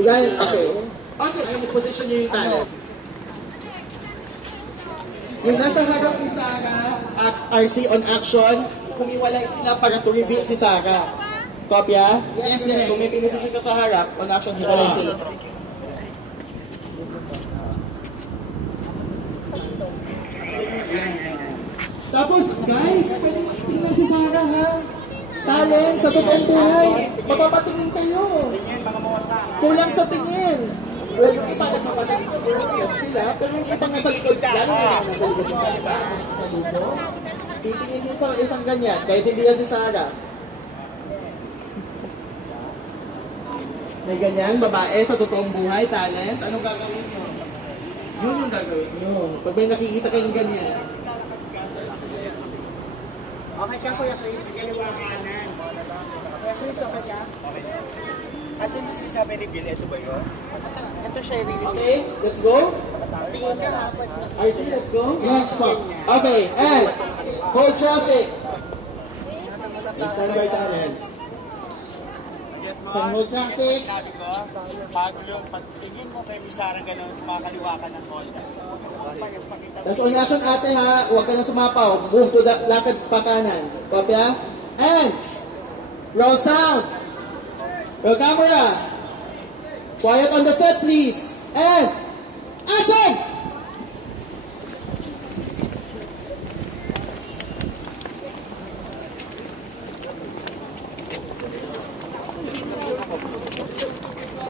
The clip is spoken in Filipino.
Yan, okay. Okay, ay position nyo yung talent. Yung nasa harap ni Sarah at RC on action, kumiwalay sila para to reveal si Sarah. Kopya? Yes, direct. Kung may pinisisyon ka sa harap, on action, hiwalay sila. Tapos, guys, pwede makitingnan si Sarah, ha? Talent sa totoong buhay. Mapapatingin kayo. Kulang sa tingin. Well, yung iba nagpapatingin sa buhay sila, pero yung iba nasa likod, lalo na yung nasa likod sa iba, nasa likod. Titingin yun sa isang ganyan, kahit hindi yan si Sarah. May ganyan, babae sa totoong buhay, talents, anong gagawin nyo? Yun yung gagawin nyo. Pag may nakikita kayong ganyan. Okay siya, Kuya Chris. Kaliwa kanan. Kuya Chris, okay siya? Kasi hindi sabi ni Bill, ito ba yun? Ito siya yung Okay, let's go. tingin ka ha. RC, let's go. Next stop. Okay, and hold traffic. Stand by talents. Hold traffic. Sabi ko, bago yung pagtingin mo kay Misara ganun, kumakaliwa ka ng molda. Tapos on action ate ha, huwag ka na sumapaw. Move to the lakad pa kanan. Kopya? And roll sound. Roll camera. Quiet on the set please. And